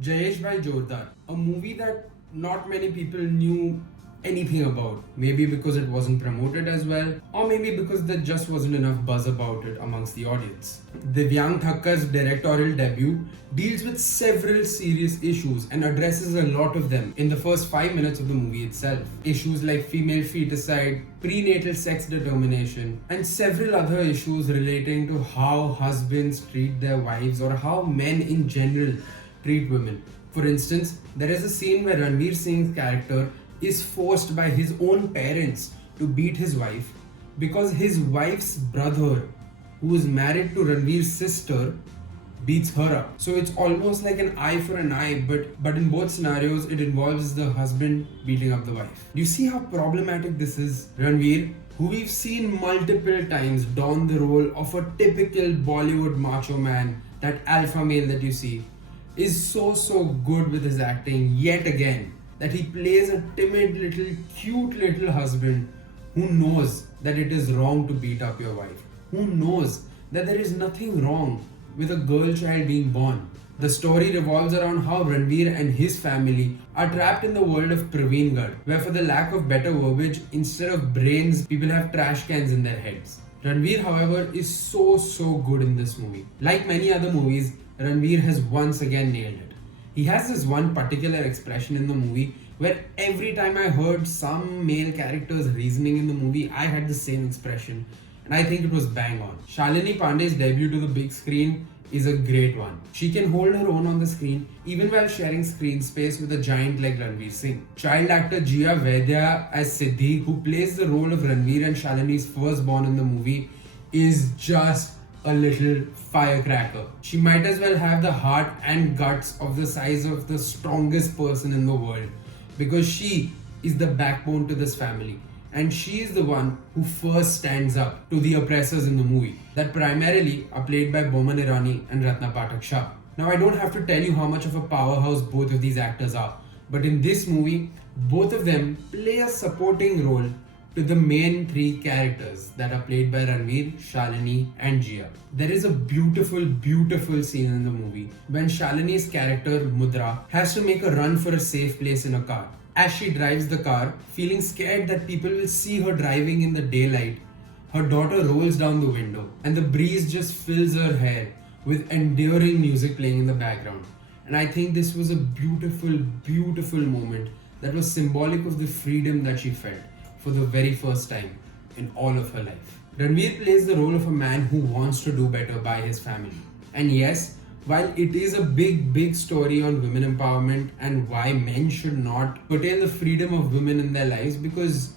Jayeshbhai Jordaar, a movie that not many people knew anything about. Maybe because it wasn't promoted as well, or maybe because there just wasn't enough buzz about it amongst the audience. Divyang Thakkar's directorial debut deals with several serious issues and addresses a lot of them in the first 5 minutes of the movie itself. Issues like female feticide, prenatal sex determination, and several other issues relating to how husbands treat their wives or how men in general treat women. For instance, there is a scene where Ranveer Singh's character is forced by his own parents to beat his wife because his wife's brother, who is married to Ranveer's sister, beats her up. So it's almost like an eye for an eye, but in both scenarios it involves the husband beating up the wife. Do you see how problematic this is? Ranveer, who we've seen multiple times don the role of a typical Bollywood macho man, that alpha male that you see, is so good with his acting yet again that he plays a timid little cute little husband who knows that it is wrong to beat up your wife, who knows that there is nothing wrong with a girl child being born. The story revolves around how Ranveer and his family are trapped in the world of Praveengarh, where for the lack of better verbiage, instead of brains, people have trash cans in their heads. Ranveer, however, is so good in this movie. Like many other movies, Ranveer has once again nailed it. He has this one particular expression in the movie where every time I heard some male character's reasoning in the movie, I had the same expression, and I think it was bang on. Shalini Pandey's debut to the big screen is a great one. She can hold her own on the screen even while sharing screen space with a giant like Ranveer Singh. Child actor Jia Vaidya as Siddhi, who plays the role of Ranveer and Shalini's firstborn in the movie, is just a little firecracker. She might as well have the heart and guts of the size of the strongest person in the world, because she is the backbone to this family, and she is the one who first stands up to the oppressors in the movie that primarily are played by Boman Irani and Ratna Pathak Shah. Now I don't have to tell you how much of a powerhouse both of these actors are, but in this movie both of them play a supporting role to the main three characters that are played by Ranveer, Shalini and Jia. There is a beautiful scene in the movie when Shalini's character Mudra has to make a run for a safe place in a car. As she drives the car, feeling scared that people will see her driving in the daylight, her daughter rolls down the window and the breeze just fills her hair with endearing music playing in the background. And I think this was a beautiful moment that was symbolic of the freedom that she felt for the very first time in all of her life. Ranveer plays the role of a man who wants to do better by his family. And yes, while it is a big story on women empowerment and why men should not curtail the freedom of women in their lives, because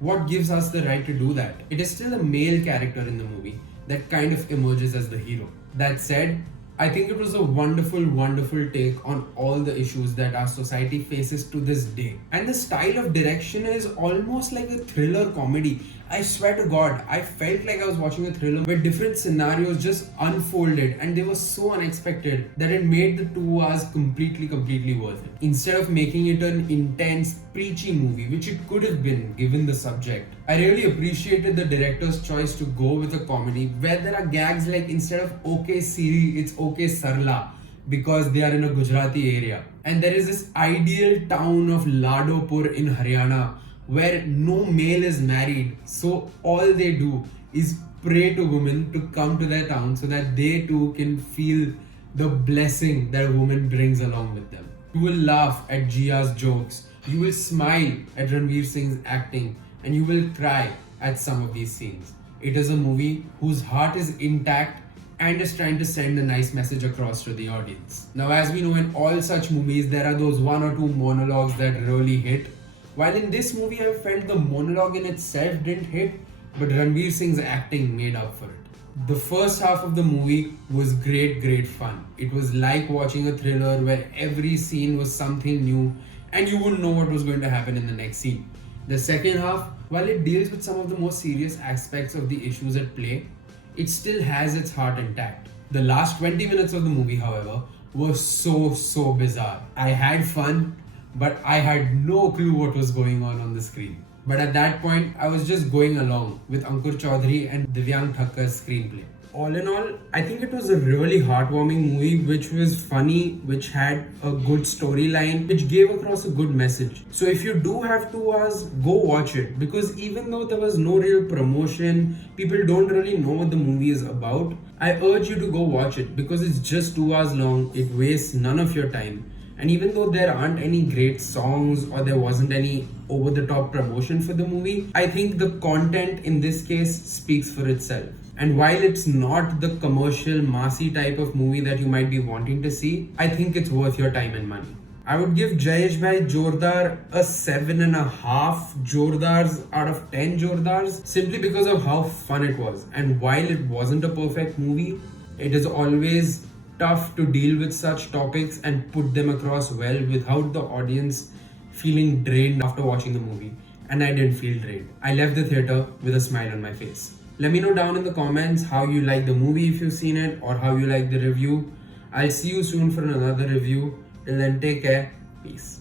what gives us the right to do that? It is still a male character in the movie that kind of emerges as the hero. That said, I think it was a wonderful take on all the issues that our society faces to this day. And the style of direction is almost like a thriller comedy. I swear to God, I felt like I was watching a thriller where different scenarios just unfolded and they were so unexpected that it made the 2 hours completely worth it. Instead of making it an intense, preachy movie, which it could have been given the subject, I really appreciated the director's choice to go with a comedy where there are gags like instead of okay Siri, it's okay Sarla, because they are in a Gujarati area. And there is this ideal town of Ladopur in Haryana where no male is married, so all they do is pray to women to come to their town so that they too can feel the blessing that a woman brings along with them. You will laugh at Jia's jokes, you will smile at Ranveer Singh's acting, and you will cry at some of these scenes. It is a movie whose heart is intact and is trying to send a nice message across to the audience. Now, as we know, in all such movies, there are those 1 or 2 monologues that really hit. While in this movie, I felt the monologue in itself didn't hit, but Ranveer Singh's acting made up for it. The first half of the movie was great fun. It was like watching a thriller where every scene was something new and you wouldn't know what was going to happen in the next scene. The second half, while it deals with some of the more serious aspects of the issues at play, it still has its heart intact. The last 20 minutes of the movie, however, were so bizarre. I had fun, but I had no clue what was going on the screen. But at that point, I was just going along with Ankur Chaudhary and Divyang Thakkar's screenplay. All in all, I think it was a really heartwarming movie which was funny, which had a good storyline, which gave across a good message. So if you do have 2 hours, go watch it, because even though there was no real promotion, people don't really know what the movie is about, I urge you to go watch it because it's just 2 hours long, it wastes none of your time. And even though there aren't any great songs or there wasn't any over the top promotion for the movie, I think the content in this case speaks for itself. And while it's not the commercial, massy type of movie that you might be wanting to see, I think it's worth your time and money. I would give Jayeshbhai Jordaar a 7.5 Jordars out of 10 Jordars simply because of how fun it was. And while it wasn't a perfect movie, it is always tough to deal with such topics and put them across well without the audience feeling drained after watching the movie. And I didn't feel drained. I left the theater with a smile on my face. Let me know down in the comments how you like the movie if you've seen it or how you like the review. I'll see you soon for another review. Till then, take care. Peace.